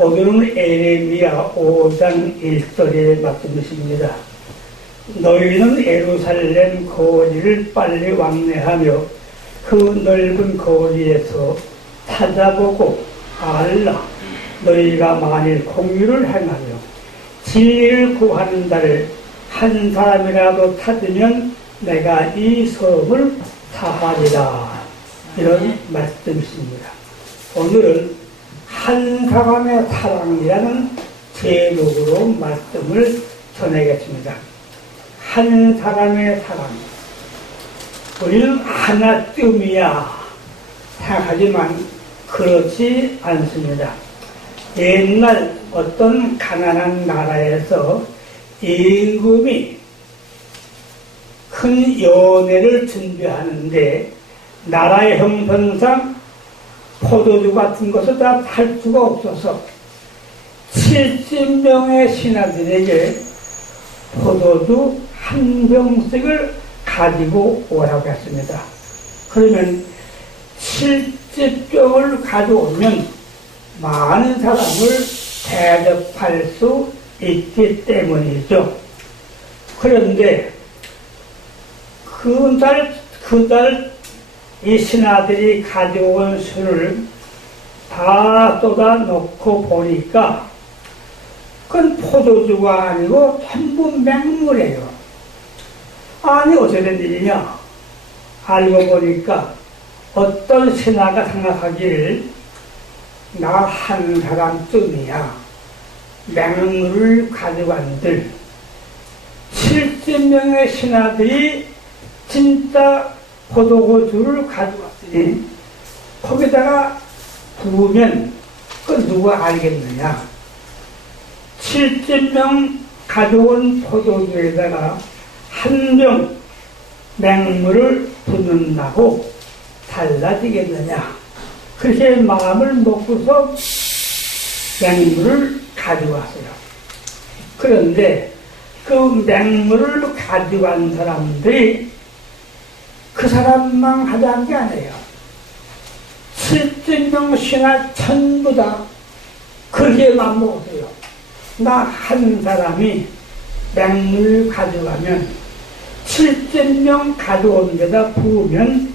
오늘은 에레미야 5장 1절의 말씀이십니다. 너희는 예루살렘 거리를 빨리 왕래하며 그 넓은 거리에서 찾아보고 알라. 너희가 만일 공유를 행하며 진리를 구하는 자를 한 사람이라도 찾으면 내가 이 섬을 사하리라. 이런 말씀이십니다. 오늘은 한 사람의 사랑이라는 제목으로 말씀을 전하겠습니다. 한 사람의 사랑. 우리는 하나쯤이야 생각하지만 그렇지 않습니다. 옛날 어떤 가난한 나라에서 임금이 큰 연회를 준비하는데 나라의 형편상 포도주 같은 것을 다 팔 수가 없어서 70명의 신하들에게 포도주 한 병씩을 가지고 오라고 했습니다. 그러면 70병을 가져오면 많은 사람을 대접할 수 있기 때문이죠. 그런데 그날 이 신하들이 가져온 술을 다 쏟아 놓고 보니까 그건 포도주가 아니고 전부 맹물이에요. 아니 어떻게 된 일이냐? 알고 보니까 어떤 신하가 생각하기를 나 한 사람쯤이야 맹물을 가져간들 70명의 신하들이 진짜 포도주를 가져왔으니 거기다가 부으면 그 누가 알겠느냐. 70명 가져온 포도주에다가 한 병 맹물을 붓는다고 달라지겠느냐. 그렇게 마음을 먹고서 맹물을 가져왔어요. 그런데 그 맹물을 가져간 사람들이 그 사람만 하자는 게 아니에요. 70명 신하 전부 다 그렇게 맘먹었어요. 나 한 사람이 맹물 가져가면 70명 가져온 데다 부으면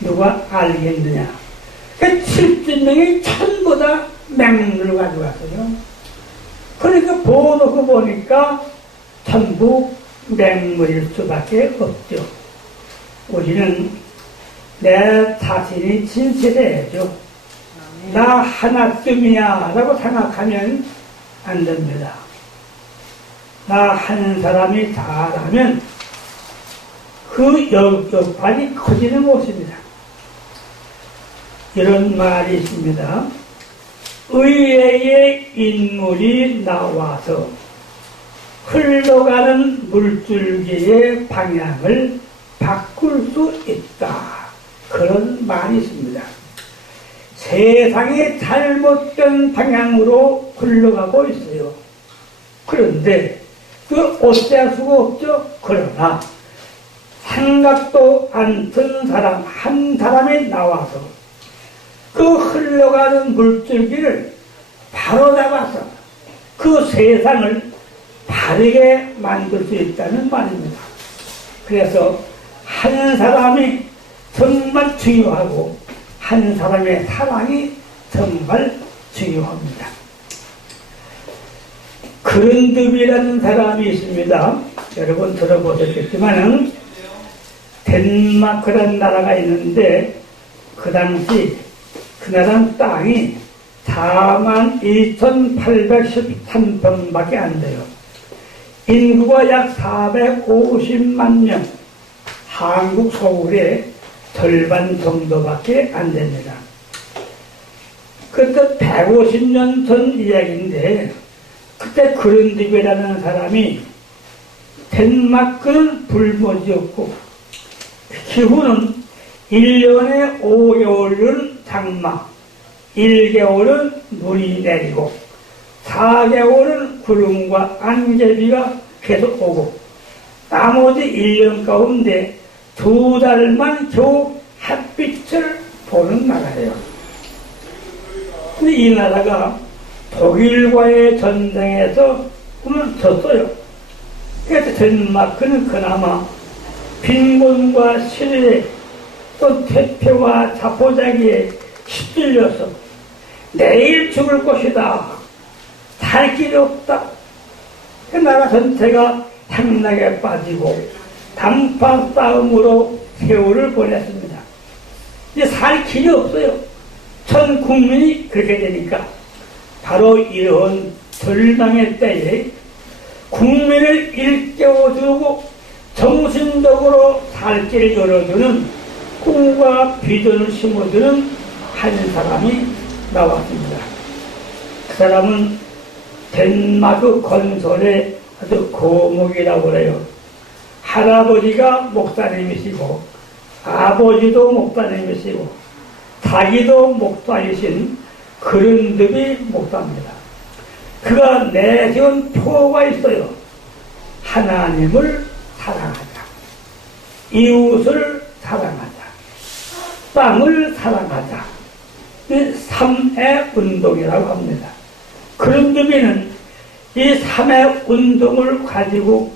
누가 알겠느냐. 그 70명이 전부 다 맹물을 가져갔어요. 그러니까 보놓고 보니까 전부 맹물일 수밖에 없죠. 우리는 내 자신이 진실해야죠. 나 하나쯤이야 라고 생각하면 안 됩니다. 나 한 사람이 다라면 그 역할이 커지는 것입니다. 이런 말이 있습니다. 의외의 인물이 나와서 흘러가는 물줄기의 방향을 바꿀 수 있다. 그런 말이 있습니다. 세상이 잘못된 방향으로 흘러가고 있어요. 그런데 그걸 어찌할 수가 없죠. 그러나 생각도 않던 사람 한 사람이 나와서 그 흘러가는 물줄기를 바로 잡아서 그 세상을 바르게 만들 수 있다는 말입니다. 그래서 한 사람이 정말 중요하고 한 사람의 사랑이 정말 중요합니다. 그른듭이라는 사람이 있습니다. 여러분 들어보셨겠지만 덴마크라는 나라가 있는데 그 당시 그 나라 땅이 42,813평밖에 안 돼요. 인구가 약 450만 명, 한국 서울의 절반 정도밖에 안 됩니다. 그때 150년 전 이야기인데 그때 그른듭이라는 사람이 덴마크는 불모지였고 기후는 1년에 5개월은 장마, 1개월은 눈이 내리고 4개월은 구름과 안개비가 계속 오고 나머지 1년 가운데 2달만 겨우 햇빛을 보는 나라예요. 근데 이 나라가 독일과의 전쟁에서 졌어요. 그래서 덴마크는 그나마 빈곤과 실외 또 퇴폐와 자포자기에 시들려서 내일 죽을 것이다. 살 길이 없다. 그 나라 전체가 향락에 빠지고 단판 싸움으로 세월을 보냈습니다. 이제 살 길이 없어요. 전 국민이 그렇게 되니까 바로 이런 절망의 때에 국민을 일깨워주고 정신적으로 살 길을 열어주는 꿈과 비전을 심어주는 한 사람이 나왔습니다. 그 사람은 덴마크 건설의 아주 거목이라고 그래요. 할아버지가 목사님이시고 아버지도 목사님이시고 자기도 목사이신 그른드비 목사입니다. 그가 내세운 표가 있어요. 하나님을 사랑하자, 이웃을 사랑하자, 땅을 사랑하자. 삼의 운동이라고 합니다. 그른드비는 이 삼의 운동을 가지고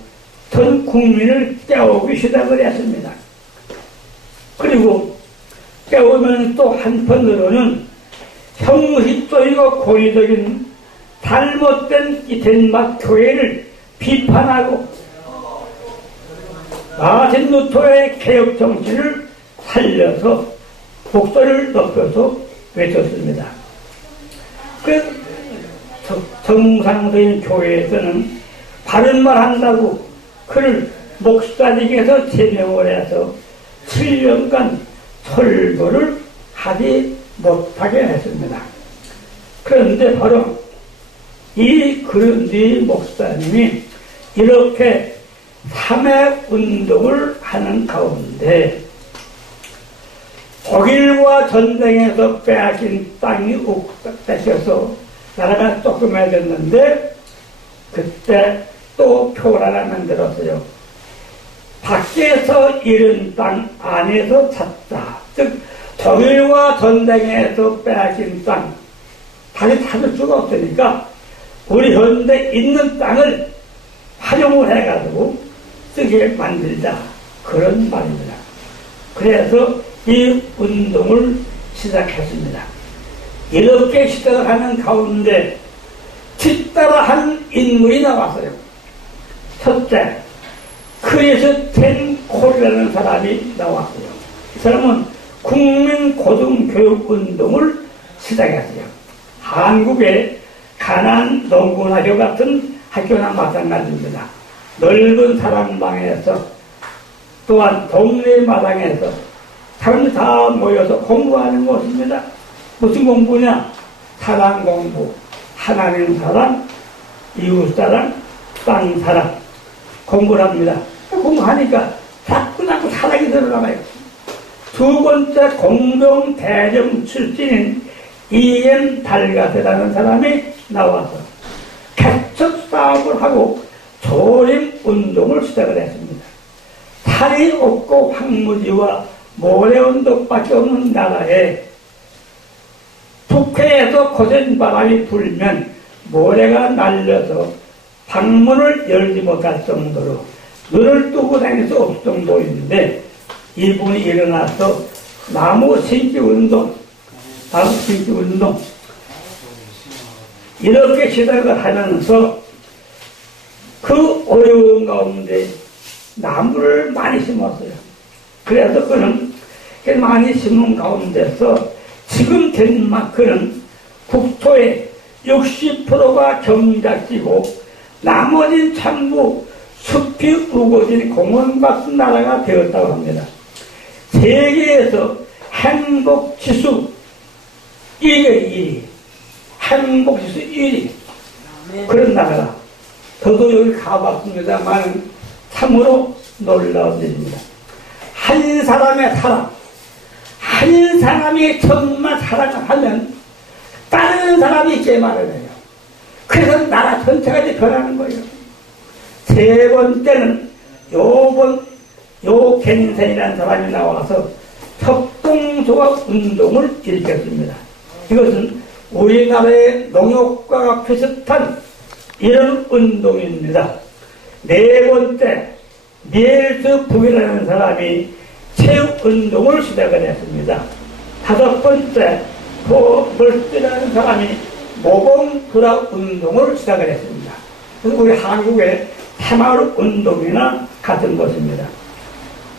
전 국민을 깨우기 시작을 했습니다. 그리고 깨우면 또 한편으로는 형식적이고 고의적인 잘못된 이 덴마크 교회를 비판하고 마틴 루터의 개혁 정신을 살려서 목소리를 높여서 외쳤습니다. 그 정상적인 교회에서는 바른 말 한다고 그를 목사직에서 제명을 해서 7년간 설교를 하지 못하게 했습니다. 그런데 바로 이 그른디 목사님이 이렇게 삼회 운동을 하는 가운데 독일과 전쟁에서 빼앗긴 땅이 뺏겨서 나라가 조그매졌는데 그때 또 표를 하나 만들었어요. 밖에서 잃은 땅 안에서 찾자. 즉 독일과 전쟁에서 빼앗긴 땅 다시 찾을 수가 없으니까 우리 현대 있는 땅을 활용을 해가지고 쓰게 만들자. 그런 말입니다. 그래서 이 운동을 시작했습니다. 이렇게 시작을 하는 가운데 뒤따라 한 인물이 나왔어요. 첫째, 크리스텐 콜이라는 사람이 나왔어요. 이 사람은 국민고등교육운동을 시작했어요. 한국의 가난 농군학교 같은 학교나 마찬가지입니다. 넓은 사랑방에서 또한 동네 마당에서 사람들이 다 모여서 공부하는 것입니다. 무슨 공부냐? 사랑 공부, 하나님 사랑, 이웃 사랑, 땅 사랑 공부를 합니다. 공부하니까 자꾸 사랑이 들어가요. 두 번째 공동 대령 출신인 이엔 달가세라는 사람이 나와서 개척 사업을 하고 조림 운동을 시작을 했습니다. 탈이 없고 황무지와 모래운동밖에 없는 나라에 북해에서 거센 바람이 불면 모래가 날려서 방문을 열지 못할 정도로 눈을 뜨고 다닐 수 없을 정도인데 이분이 일어나서 나무 심기 운동 이렇게 시작을 하면서 그 어려운 가운데 나무를 많이 심었어요. 그래서 그는 많이 심은 가운데서 지금 덴마크는 국토의 60%가 경작지고 나머지는 전부 숲이 우거진 공원 같은 나라가 되었다고 합니다. 세계에서 행복지수 1위, 행복지수 1위 그런 나라가 저도 여기 가봤습니다만 참으로 놀라운 일입니다. 한 사람의 사랑, 한 사람이 정말 사랑을 하면 다른 사람이 있게 마련해요. 그래서 나라 전체가 이제 변하는 거예요. 세 번째는 요 겐센이라는 사람이 나와서 협동조합 운동을 일으켰습니다. 이것은 우리나라의 농협과 비슷한 이런 운동입니다. 네 번째, 니엘스 북이라는 사람이 체육운동을 시작을 했습니다. 다섯 번째, 포벌스라는 사람이 모범드라 운동을 시작을 했습니다. 그래서 우리 한국의 새마을 운동이나 같은 것입니다.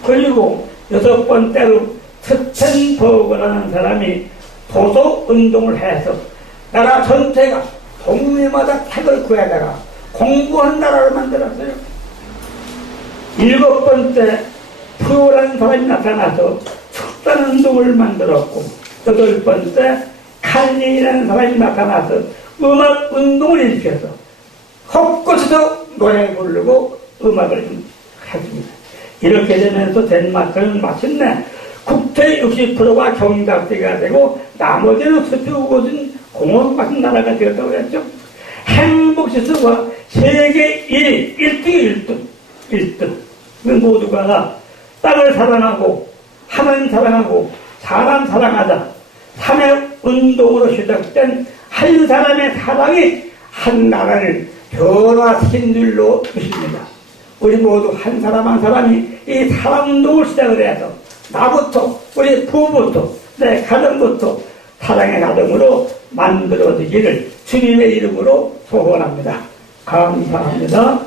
그리고 여섯 번째로 스텐버그라는 사람이 도서운동을 해서 나라 전체가 동네마다 책을 구해다가 공부한 나라를 만들었어요. 일곱 번째, 프로라는 사람이 나타나서 축산운동을 만들었고, 여덟 번째, 칼리라는 사람이 나타나서 음악운동을 일으켜서 헛것에서 노래 부르고 음악을 했습니다. 이렇게 되면서 덴마크는 마침내 국토의 60%가 경작지가 되고 나머지는 수주고진 공업 같은 나라가 되었다고 했죠. 행복지수가 세계 1등. 그 모두가 땅을 사랑하고 하나님 사랑하고 사람 사랑하자 삼회운동으로 시작된 한 사람의 사랑이 한 나라를 변화시킨 줄로 것입니다. 우리 모두 한 사람 한 사람이 이 사랑운동을 시작을 해서 나부터 우리 부부부터 내 가정부터 사랑의 가정으로 만들어지기를 주님의 이름으로 소원합니다. 감사합니다.